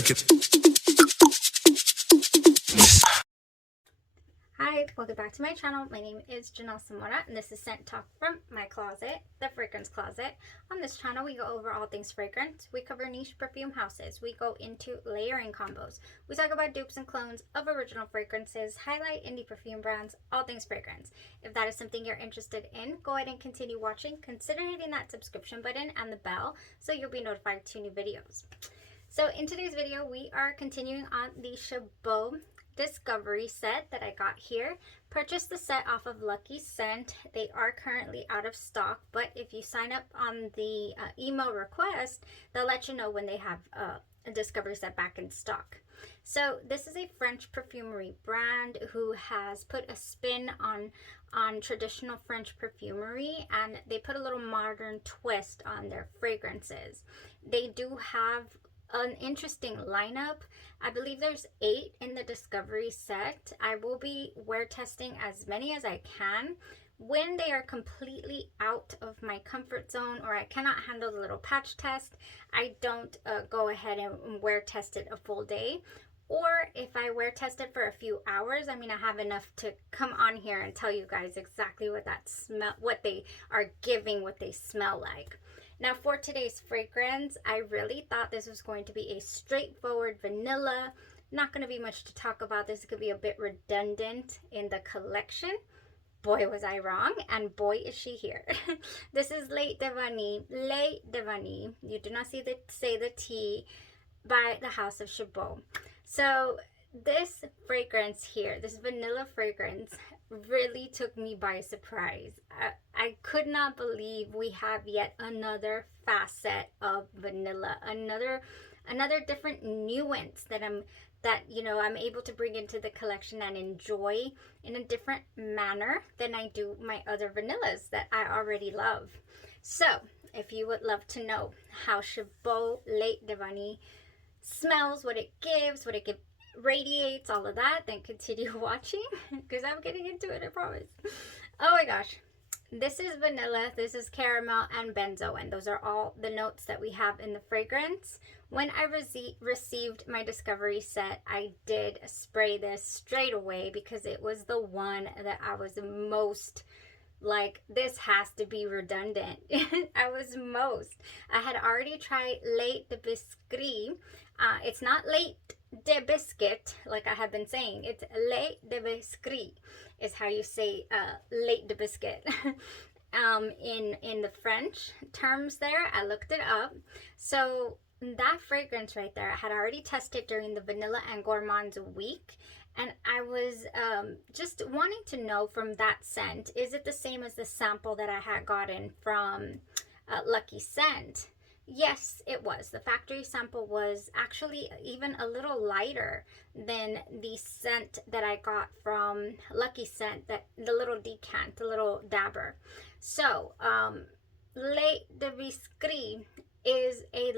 check it. Hi, welcome back to my channel. My name is Janelle Samora and this is Scent Talk from my closet, the fragrance closet. On this channel, we go over all things fragrance. We cover niche perfume houses. We go into layering combos. We talk about dupes and clones of original fragrances, highlight indie perfume brands, all things fragrance. If that is something you're interested in, go ahead and continue watching. Consider hitting that subscription button and the bell so you'll be notified to new videos. So in today's video, we are continuing on the CHABAUD Discovery set that I got here. Purchased the set off of Lucky Scent. They are currently out of stock, but if you sign up on the email request, they'll let you know when they have a Discovery set back in stock. So this is a French perfumery brand who has put a spin on traditional French perfumery, and they put a little modern twist on their fragrances. They do have an interesting lineup. I believe there's 8 in the Discovery set. I will be wear testing as many as I can. When they are completely out of my comfort zone or I cannot handle the little patch test, I don't go ahead and wear test it a full day. Or if I wear test it for a few hours, I mean, I have enough to come on here and tell you guys exactly what that smell, what they are giving, what they smell like. Now for today's fragrance, I really thought this was going to be a straightforward vanilla. Not going to be much to talk about. This could be a bit redundant in the collection. Boy, was I wrong, and boy, is she here. This is LAIT de Vanille. LAIT de Vanille. You do not say the T, by the House of CHABAUD. So this fragrance here, this vanilla fragrance, really took me by surprise. I could not believe we have yet another facet of vanilla, another different nuance that I'm able to bring into the collection and enjoy in a different manner than I do my other vanillas that I already love. So if you would love to know how CHABAUD LAIT de Vanille smells, what it gives, radiates, all of that, then continue watching because I'm getting into it, I promise. Oh my gosh, this is vanilla, this is caramel, and benzoin. Those are all the notes that we have in the fragrance. When I received my Discovery set, I did spray this straight away because it was the one that I was most like, this has to be redundant. I had already tried LAIT de Biscuit. It's not LAIT de Biscuit like I have been saying. It's LAIT de Biscuit is how you say LAIT de Biscuit in the French terms there. I looked it up. So that fragrance right there, I had already tested during the Vanilla and Gourmands week. And I was just wanting to know from that scent, is it the same as the sample that I had gotten from Lucky Scent? Yes, it was. The factory sample was actually even a little lighter than the scent that I got from Lucky Scent, that the little decant, the little dabber. So, LAIT de Biscuit is a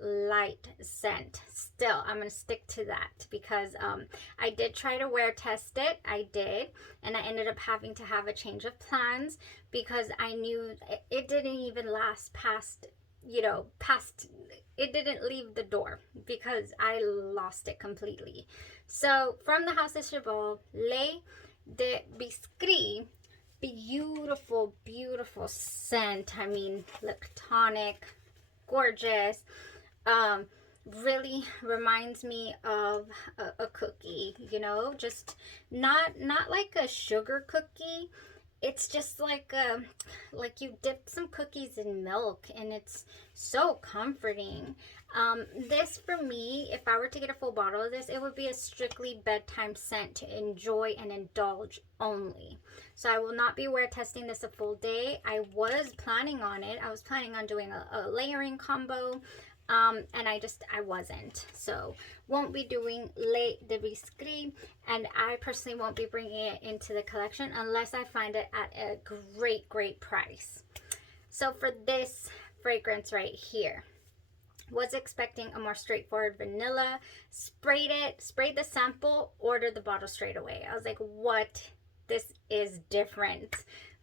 light scent. Still, I'm gonna stick to that because I did try to wear test it. I did, and I ended up having to have a change of plans because I knew it didn't even last past, it didn't leave the door because I lost it completely. So from the House of CHABAUD, LAIT de Biscuit, beautiful scent. I mean, look, tonic, gorgeous. Really reminds me of a cookie, just not like a sugar cookie. It's just like you dipped some cookies in milk, and it's so comforting. This for me, if I were to get a full bottle of this, it would be a strictly bedtime scent to enjoy and indulge only. So I will not be wear testing this a full day. I was planning on it. I was planning on doing a layering combo. And I wasn't. So won't be doing LAIT de Biscuit, and I personally won't be bringing it into the collection unless I find it at a great price. So for this fragrance right here, was expecting a more straightforward vanilla. Sprayed the sample, ordered the bottle straight away. I was like, what? This is different.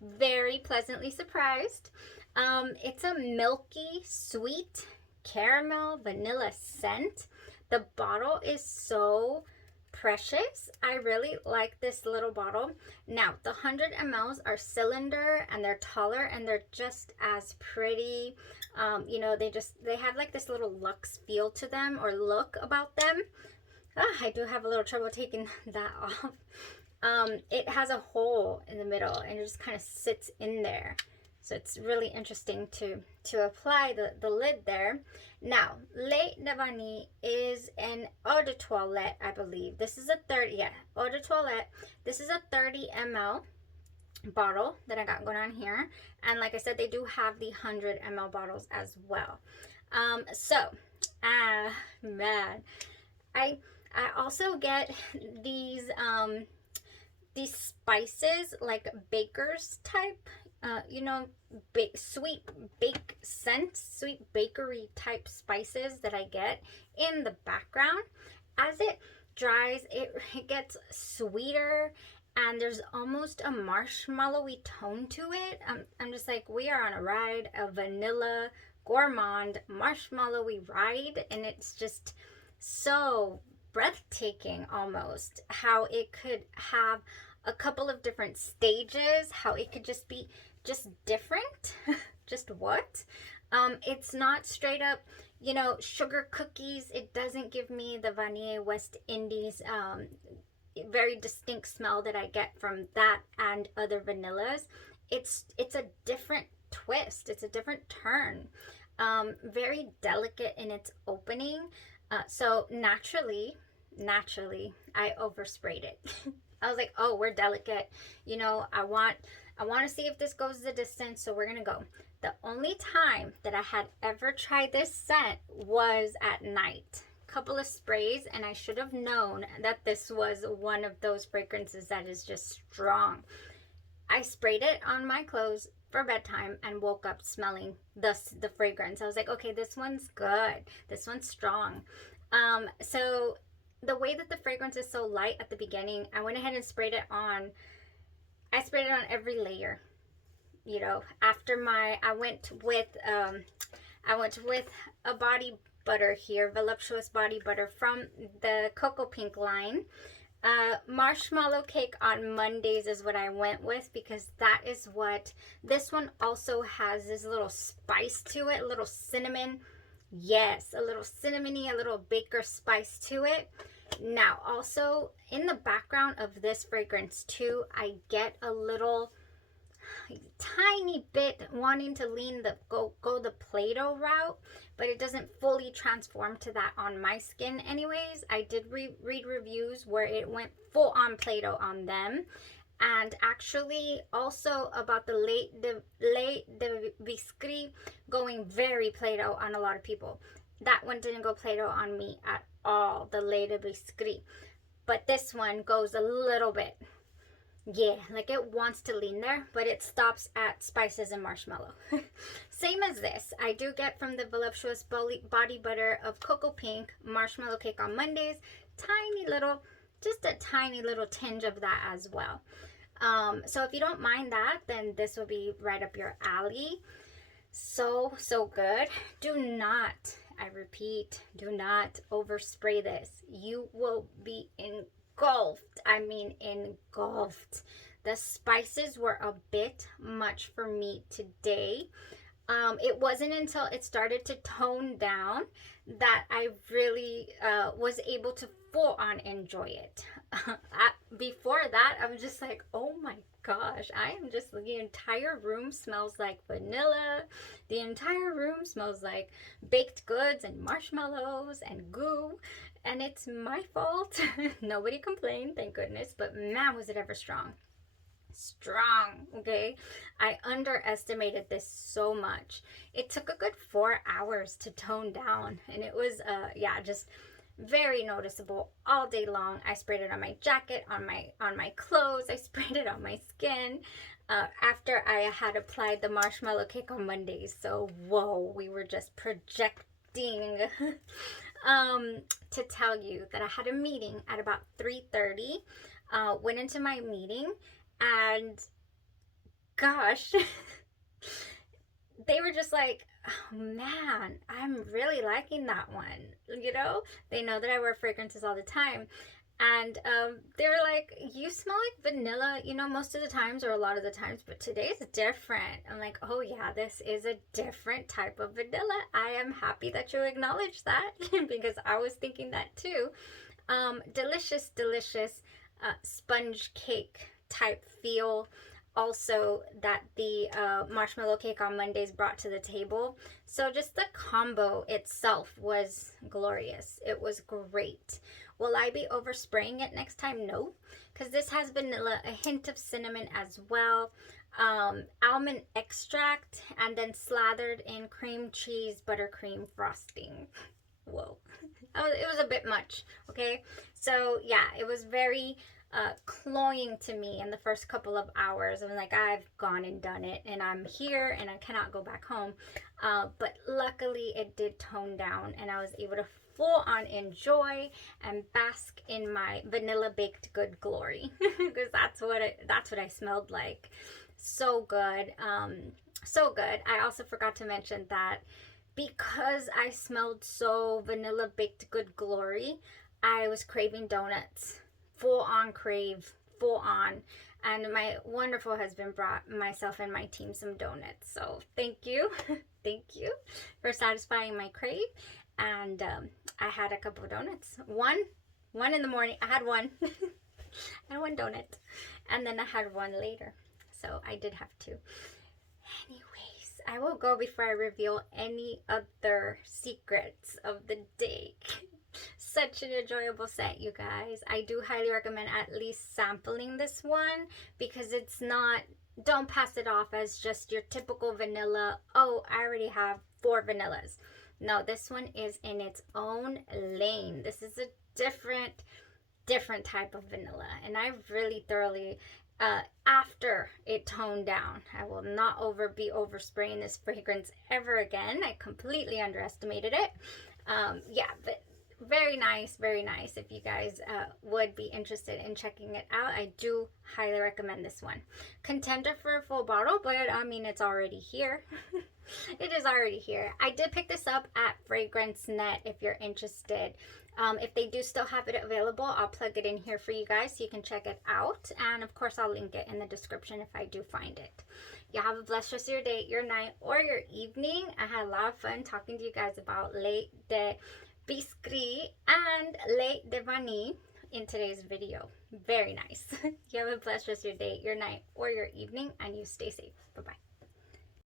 Very pleasantly surprised. It's a milky, sweet caramel vanilla scent. The bottle is so precious. I really like this little bottle. Now, the 100 mLs are cylinder and they're taller and they're just as pretty. You know, they have like this little luxe feel to them or look about them. I do have a little trouble taking that off. It has a hole in the middle and it just kind of sits in there. So it's really interesting to apply the lid there. Now, LAIT de Vanille is an eau de toilette, I believe. This is a 30, yeah, eau de toilette. This is a 30 ml bottle that I got going on here. And like I said, they do have the 100 ml bottles as well. Man, I also get these spices, like baker's type, you know, sweet bake scents, sweet bakery type spices that I get in the background. As it dries, it gets sweeter and there's almost a marshmallowy tone to it. I'm just like, we are on a ride, a vanilla gourmand marshmallowy ride, and it's just so breathtaking almost how it could have a couple of different stages, how it could just be just different. Just what? It's not straight up, you know, sugar cookies. It doesn't give me the Vanille West Indies very distinct smell that I get from that and other vanillas. It's a different twist. It's a different turn. Very delicate in its opening. So naturally, I oversprayed it. I was like, oh, we're delicate. You know, I want to see if this goes the distance, so we're going to go. The only time that I had ever tried this scent was at night. Couple of sprays, and I should have known that this was one of those fragrances that is just strong. I sprayed it on my clothes for bedtime and woke up smelling the fragrance. I was like, okay, this one's good. This one's strong. So the way that the fragrance is so light at the beginning, I went ahead and sprayed it on. I sprayed it on every layer. You know, after I went with a body butter here, voluptuous body butter from the Cocoapink line. Marshmallow cake on Mondays is what I went with, because that is what this one also has. This little spice to it, a little cinnamon. Yes, a little cinnamony, a little baker spice to it. Now, also in the background of this fragrance too, I get a little tiny bit wanting to lean go the Play-Doh route, but it doesn't fully transform to that on my skin anyways. I did read reviews where it went full on Play-Doh on them, and actually also about the LAIT de Biscuit going very Play-Doh on a lot of people. That one didn't go Play-Doh on me at all, the LAIT de Biscuit, but this one goes a little bit. Yeah, like it wants to lean there, but it stops at spices and marshmallow. Same as this. I do get from the voluptuous body butter of Cocoapink Marshmallow Cake on Mondays. Tiny little, just a tiny little tinge of that as well. So if you don't mind that, then this will be right up your alley. So good. Do not, I repeat, do not overspray this. You will be engulfed. I mean, engulfed. The spices were a bit much for me today. It wasn't until it started to tone down that I really was able to full on enjoy it. Before that, I was just like, oh my gosh, the entire room smells like vanilla. The entire room smells like baked goods and marshmallows and goo. And it's my fault. Nobody complained, thank goodness. But man, was it ever strong. Strong, okay? I underestimated this so much. It took a good 4 hours to tone down. And it was, yeah, just very noticeable all day long. I sprayed it on my jacket, on my clothes. I sprayed it on my skin after I had applied the marshmallow cake on Mondays. So, whoa, we were just projecting. To tell you that I had a meeting at about 3:30. Went into my meeting, and gosh, they were just like, oh man, I'm really liking that one. You know, they know that I wear fragrances all the time. And they were like, you smell like vanilla, you know, most of the times or a lot of the times, but today's different. I'm like, oh yeah, this is a different type of vanilla. I am happy that you acknowledge that because I was thinking that too. Delicious, delicious sponge cake type feel. Also, that the marshmallow cake on Mondays brought to the table. So just the combo itself was glorious. It was great. Will I be overspraying it next time? No, because this has vanilla, a hint of cinnamon as well, almond extract, and then slathered in cream cheese buttercream frosting. Whoa, it was a bit much. Okay, so yeah, it was very cloying to me in the first couple of hours. I'm like, I've gone and done it, and I'm here, and I cannot go back home. But luckily, it did tone down, and I was able to full on enjoy and bask in my vanilla baked good glory because that's what I smelled like. So good, so good. I also forgot to mention that because I smelled so vanilla baked good glory, I was craving donuts. Full on crave, full on. And my wonderful husband brought myself and my team some donuts. So thank you, thank you for satisfying my crave. And I had a couple of donuts. One in the morning. I had one. I had one donut. And then I had one later. So I did have two. Anyways, I will go before I reveal any other secrets of the day. Such an enjoyable scent, you guys. I do highly recommend at least sampling this one because it's not, don't pass it off as just your typical vanilla. Oh, I already have 4 vanillas. No, this one is in its own lane. This is a different type of vanilla. And I really thoroughly, after it toned down, I will not be overspraying this fragrance ever again. I completely underestimated it. Yeah, but very nice, very nice. If you guys would be interested in checking it out, I do highly recommend this one. Contender for a full bottle, but I mean, it's already here. It is already here. I did pick this up at Fragrance Net if you're interested. If they do still have it available, I'll plug it in here for you guys so you can check it out. And of course, I'll link it in the description if I do find it. You have a blessed rest of your day, your night, or your evening. I had a lot of fun talking to you guys about LAIT de Biscuit and LAIT de Vanille in today's video. Very nice. You have a blessed rest of your day, your night, or your evening, and you stay safe. Bye-bye.